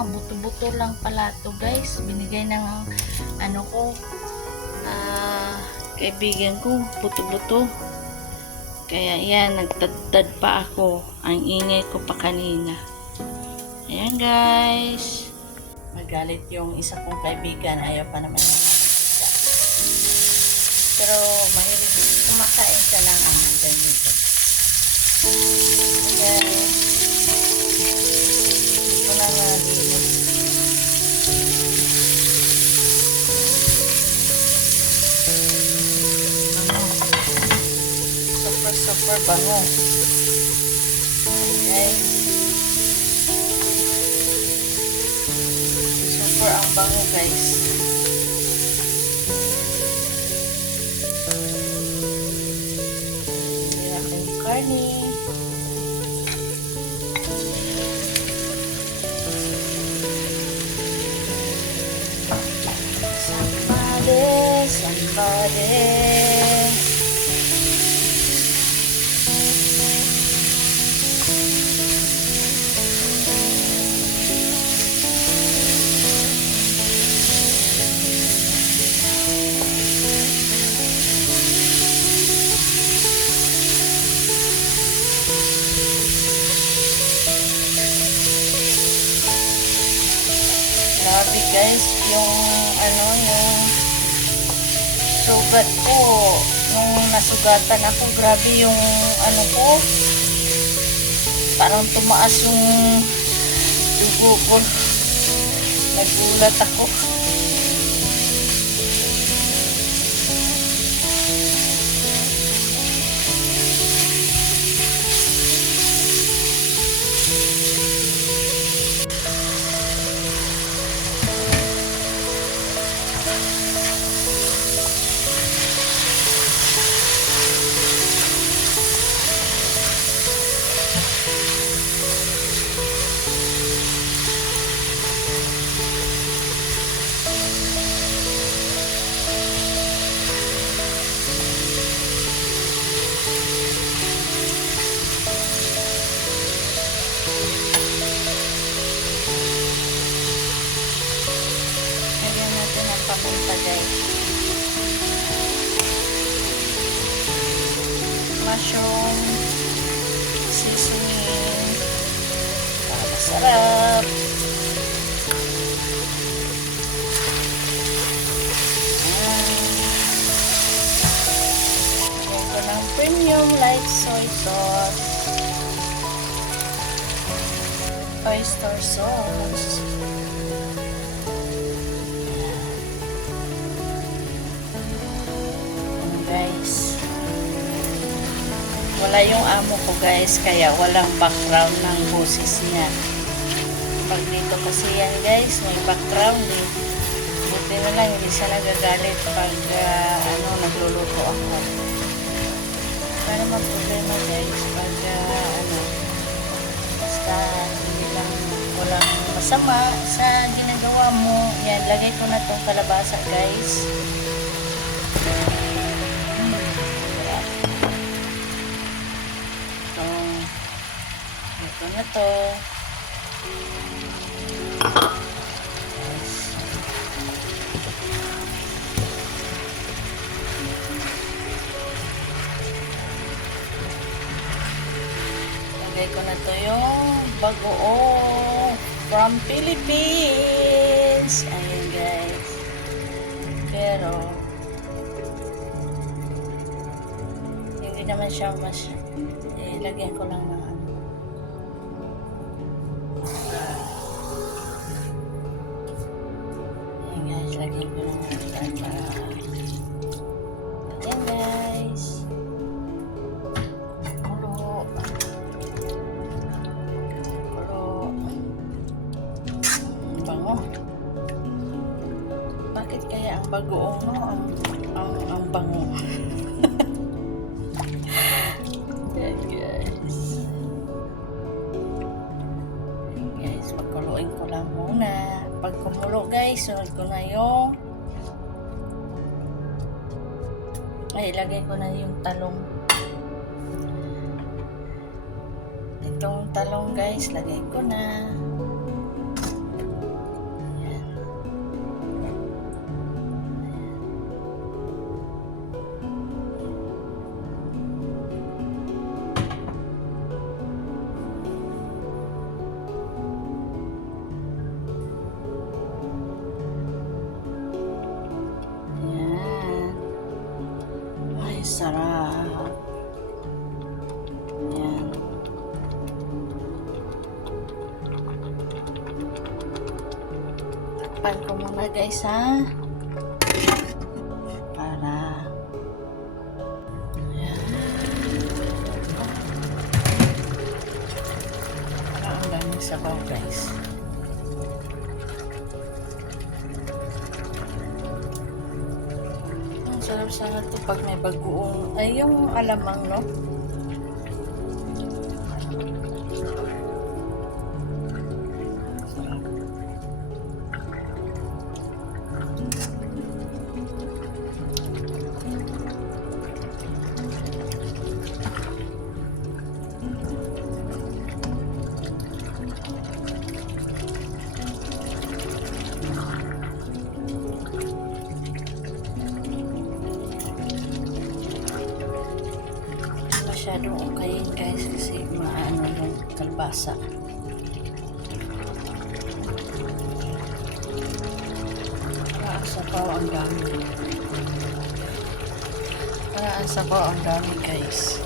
mga buto-buto lang pala to guys. Binigay ng ano ko, kaibigan ko, buto-buto. Kaya yan, nagtadtad pa ako. Ang ingay ko pa kanina. Ayan guys. Magalit yung isa kong kaibigan. Ayaw pa naman niya mag-isa. Pero mahilig kumakain siya ng ganito. Ayan. Hindi ko na nalinis. Super bango. Okay. Super ang bango guys. Hindi natin yung karne. Somebody. Grabe guys, yung sugat ko nung nasugatan ako, grabe yung ko, parang tumaas yung dugo ko. Nagulat ako. Papunta guys. Mushroom seasoning para masarap. Lagyan ko ng premium light soy sauce, oyster sauce. Guys, wala yung amo ko guys, kaya walang background ng boses niya. Pag dito kasi yan guys, may background eh. Buti na lang hindi siya nagagalit pag nagluluto ako. Para problema guys pag basta hindi lang, walang masama sa ginagawa mo. Yan, lagay ko na tong kalabasa guys. Ito na to. Lagay ko na to yung bagoong from Philippines. Ayan guys. Pero hindi naman siya lagyan ko lang ng lagyan ko lang para ayan guys, kulo bango. Bakit kaya ang bagoong ang bango? Ayan guys, pagkuluin ko lang muna. Pag kumulo guys, sunod ko na yung ilagay ko na yung talong. Itong talong guys, lagay ko na. Takpan ko muna guys ha. Para ang daming sabaw guys. Ang sarap sana to pag may bagoong, ay yung alamang no. Masyadong okay guys kasi maano yung kalbasa. Parang sabaw ang dami. Parang sabaw ang dami guys.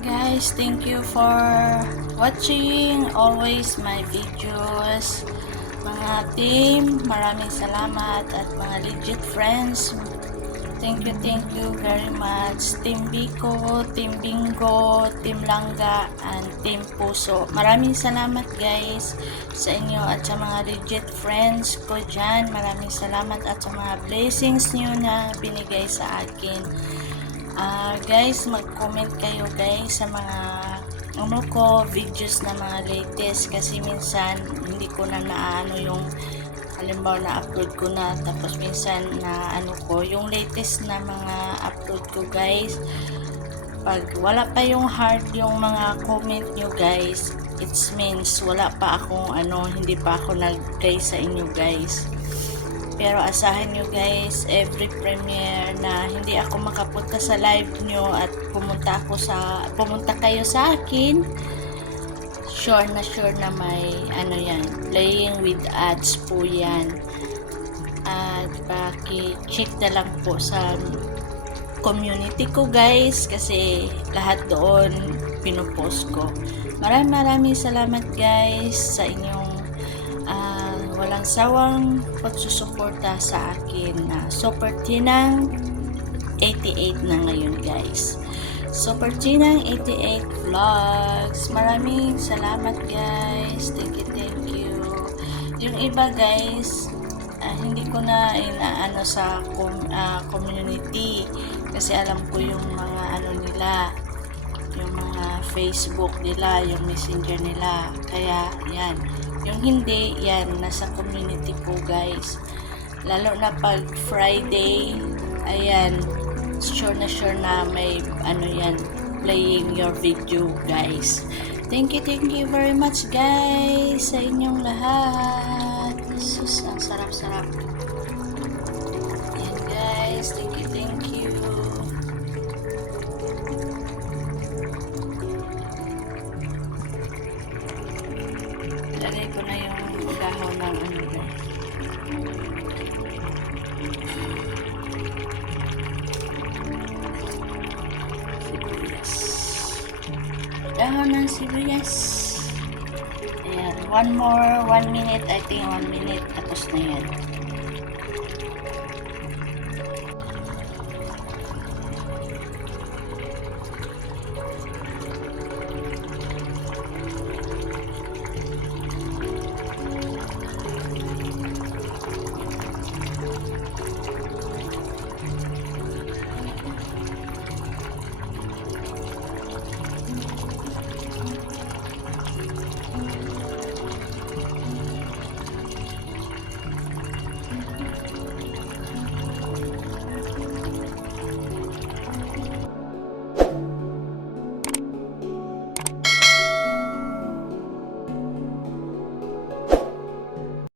Guys, thank you for watching always my videos. Mga team, maraming salamat at mga legit friends. Thank you very much. Team Biko, Team Bingo, Team Langga, and Team Puso. Maraming salamat guys sa inyo at sa mga legit friends ko dyan. Maraming salamat at sa mga blessings nyo na binigay sa akin. Guys, mag-comment kayo guys sa mga videos na mga latest kasi minsan hindi ko na naano yung halimbawa na upload ko na tapos minsan na yung latest na mga upload ko guys, pag wala pa yung heart yung mga comment nyo guys, it means wala pa akong hindi pa ako nag-try sa inyo guys. Pero asahan nyo guys, every premiere na hindi ako makapunta sa live nyo at pumunta kayo sa akin, sure na may yan, playing with ads po yan. At paki-check na lang po sa community ko guys kasi lahat doon pinupost ko. Maraming salamat guys sa inyong walang sawang pagsusuporta sa akin na Super Tinang 88 na ngayon guys. Super Tinang 88 Vlogs. Maraming salamat guys. Thank you. Yung iba guys, hindi ko na inaano sa community kasi alam ko yung mga nila, yung mga Facebook nila, yung Messenger nila. Kaya yan. Yung hindi, yan, nasa community po guys. Lalo na pag Friday, ayan, sure na may yan, playing your video guys. Thank you very much guys sa inyong lahat. Jesus, ang sarap-sarap. Yan guys, thank you. Lagay ko na yung dahon ng sibuyas. Dahon ng sibuyas. Ayan, 1 minute, I think 1 minute, tapos na yan.